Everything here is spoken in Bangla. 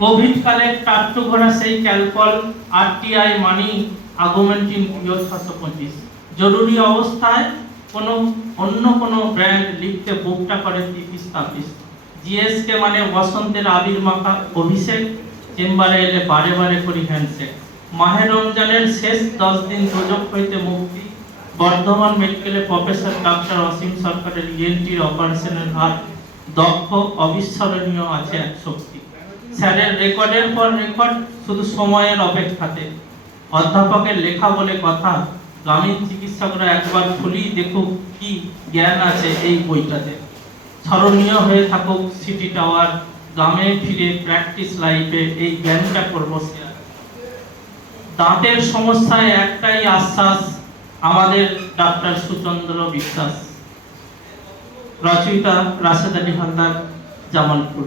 কোভিড কালে টাট্টু ঘোড়া সেই ক্যালকল, আরটিআই মানি আগুমেন্টিং পিও ছশো পঁচিশ। জরুরি অবস্থায় কোনো, অন্য কোনো ব্র্যান্ড লিখতে বুকটা করে তিরিশ জিএসকে মানে বসন্তের আবির মাখা অভিষেক। চেম্বারে এলে বারে বারে করি হ্যান্ডশেক মাহে রমজানের শেষ দশ দিন দুজক হইতে মুক্তি। বর্ধমান মেডিকেলে প্রফেসর ডাক্তার অসীম সরকারের ইএনটির অপারেশনের হার দক্ষ, অবিস্মরণীয় আছে এক শক্তি। স্যারের রেকর্ডের পর রেকর্ড শুধু সময়ের অপেক্ষাতে। অধ্যাপকের লেখা বলে কথা, গ্রামীণ চিকিৎসকরা একবার খুলেই দেখুক কি জ্ঞান আছে এই বইটাতে। স্মরণীয় হয়ে থাকুক সিটি টাওয়ার, গ্রামে ফিরে প্র্যাকটিস লাইফে এই জ্ঞানটা করব শেয়ার দাঁতের সমস্যায় একটাই আশ্বাস, আমাদের ডাক্তার সুচন্দ্র বিশ্বাস। রচয়িতা রাশেদ আলী হালদার জামালপুর।